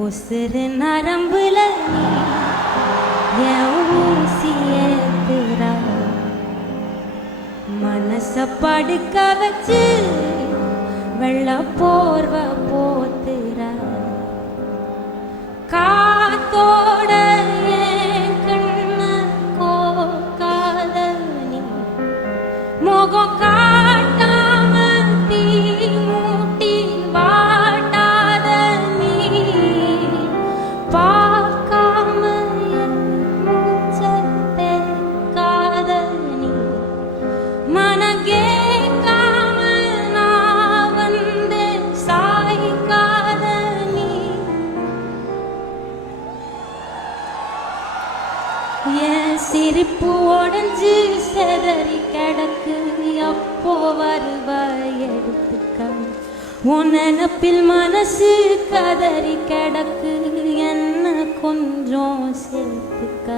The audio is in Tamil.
உசுறு நரம்புல என் ஊசி ஏத்துறா, மனச படுக்க வச்சு வெள்ள போர்வ போத்துறா, காத்தோட என் கண்ண கோக்காத நீ முகம் காட்டாம தீ மூட்டி வாட்டாத நீ பார்க்காம என் மூச்சை தேக்காத நீ மனகேக்காம நான் வந்து சாய்க்காத நீ என் சிரிப்பு உடஞ்சு செதறி கிடக்கு, அப்போ வருவாய் எடுத்துக்க. உன் நினப்பில் மனசு கதறி கிடக்கு, என்ன கொஞ்சம் சேர்த்துக்க.